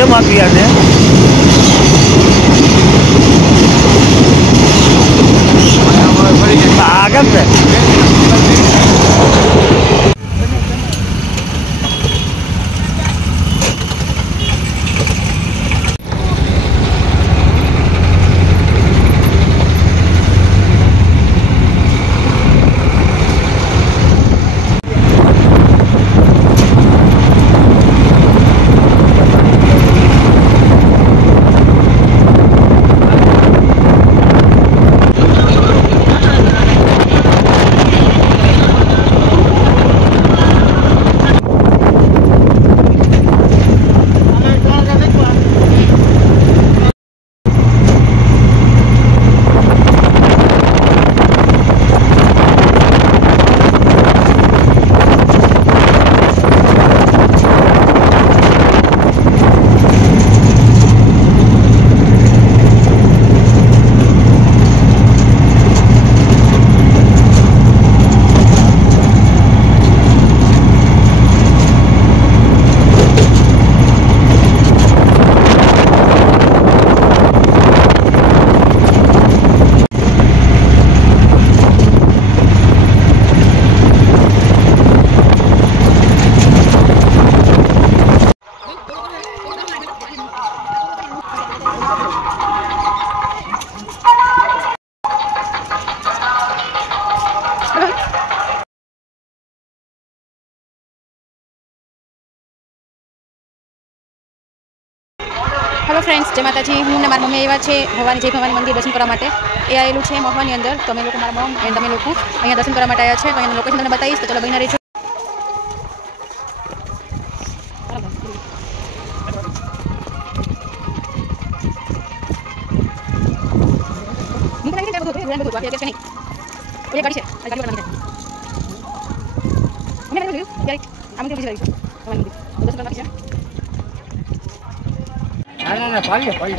જે માફિયાને આગળ છે. हेलो फ्रेंड्स, जय माताजी। हूँ ने मारी मम्मी आव्या छे भवानी जय भवानी मंदिर दर्शन करवा माटे। ए आवेलुं छे महुवानी अंदर। तो अमे लोको मारा मम एंड अमे लोको अहींया दर्शन करवा माटे आव्या छे। तो अहींयानुं लोकेशन तमने बतावीश, तो चलो बहीना रहीजो। ના પાડી પાડી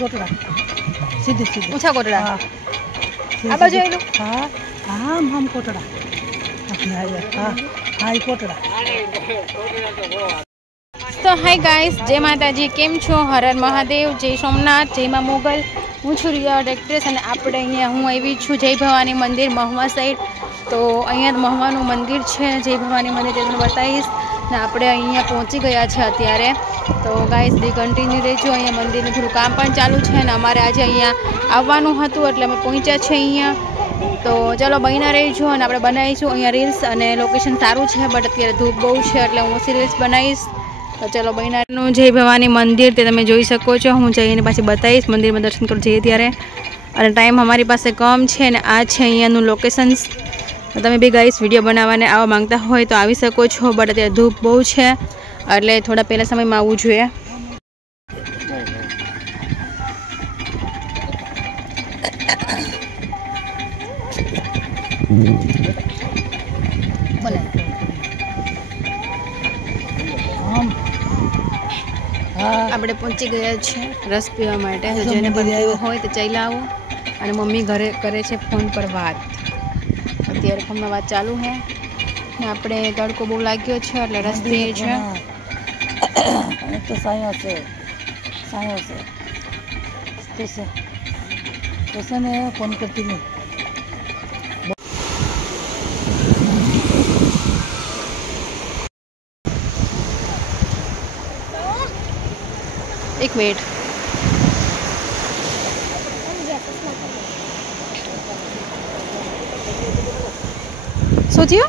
કોટડા સીધી સીધી ऊंचा कोटड़ा। हाँ आ बाजू आवेलुं। हाँ हाँ हम कोटड़ा हाँ हाँ ये कोटड़ा। तो हाय गाइस, जय माताजी। केम छो? हर हर महादेव। जय सोमनाथ, जय मां मोगल। हूँ छुं रिया एक्ट्रेस अने आपणे अहींया हूँ आवी छुं जय भवानी मंदिर महुवा साइड। तो अहींया महुवानुं मंदिर छे, जय भवानी मंदिर ते तमने बतावीश ने आपणे अहींया पहोंची गया छे अत्यारे। तो गाइस दी कन्टिन्यू रहेजो। अहींया मंदिरनुं थोडुं काम पण चालू छे अने अमारे आज अहींया आववानुं हतुं એટલે અમે પહોંચ્યા છે अहींया। तो चलो बहीना रहीजो अने आपणे बनावीशुं अहींया रील्स। अने लोकेशन सारूं छे बट अत्यारे धूप बहु छे એટલે હું ઓછી रील्स बनावीश। तो चलो बहीनानुं जय भवानी मंदिर ते तमे जोई शको छो। हूँ जईने पाછી बतावीश मंदिर में दर्शन करवा जईए त्यारे। अने टाइम अमारी पासे कम छे अने आ छे अहींयानुं लोकेशन्स। तो तमे बी गाइस विडियो बनाववाने आवा मांगता होय तो आवी शको छो बट अत्यारे धूप बहु छे એટલે થોડા પહેલા સમયમાં આવવું જોઈએ। આપણે પહોંચી ગયા છે રસ પીવા માટે। તો જેને પણ પીવો હોય તો ચાલ્યા આવો। અને મમ્મી ઘરે કરે છે ફોન પર વાત। અત્યારે ફોનમાં વાત ચાલુ છે ને આપણે તડકો બહુ લાગ્યો છે એટલે રસ પીએ છે। तो साया से तो से मैं फोन करती हूँ। एक मिनट। શું થયું?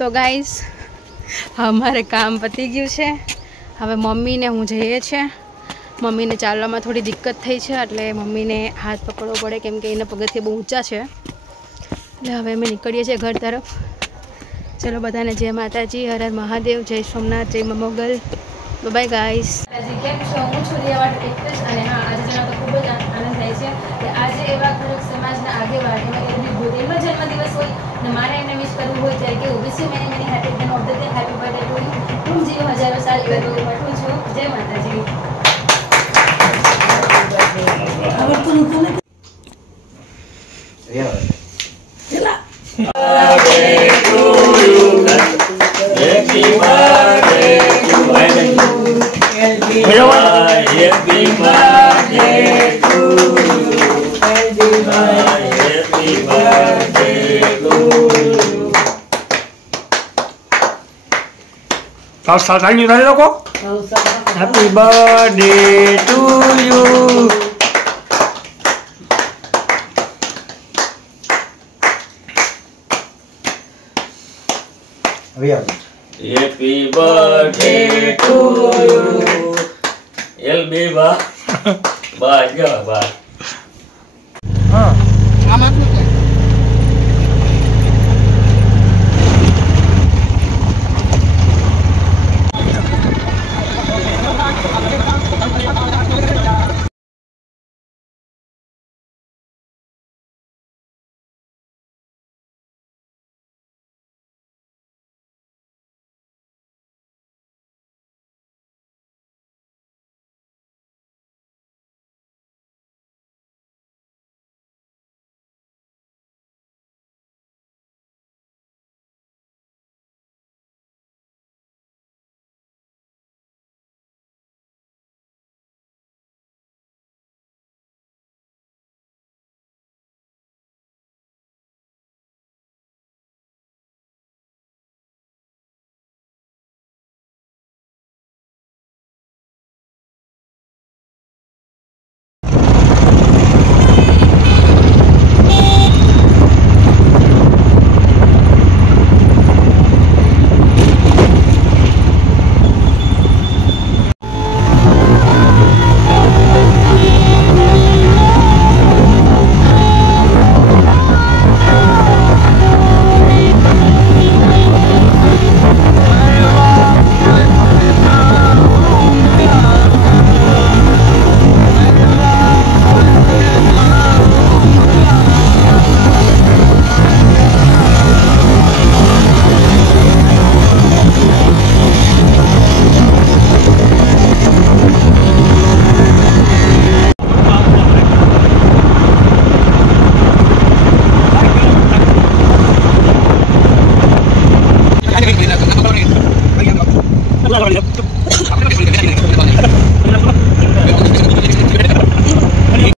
તો ગાઈસ અમારે કામ પતી ગયું છે. હવે મમ્મીને હું જઈએ છીએ. મમ્મીને ચાલવામાં થોડી દિક્કત થઈ છે એટલે મમ્મીને હાથ પકડવો પડે કેમ કે એના પગથિયાં બહુ ઊંચા છે. એટલે હવે અમે નીકળીએ છીએ ઘર તરફ. ચલો બધાને જય માતાજી, હર હર મહાદેવ, જય સોમનાથ, જય મોગલ. Bye guys. કેમ છો? હું છું રિયાવાટ એક્ટ્રેસ અને હા આજે જણાવતા ખૂબ જ આનંદ થાય છે કે આજે એવા ખરક સમાજના આગેવાન એવા એમની એમનો જન્મદિવસ હોય અને મારે એમને વિશ કરવું હોય ત્યારે કે OBC many happy day of the day, happy birthday to you. તું જીવો હજારો સાલ એવા તો પાઠવું છું. જય માતાજી. Salah tadi lo kok? Happy birthday to you. Happy birthday to you. LB ba. Ba.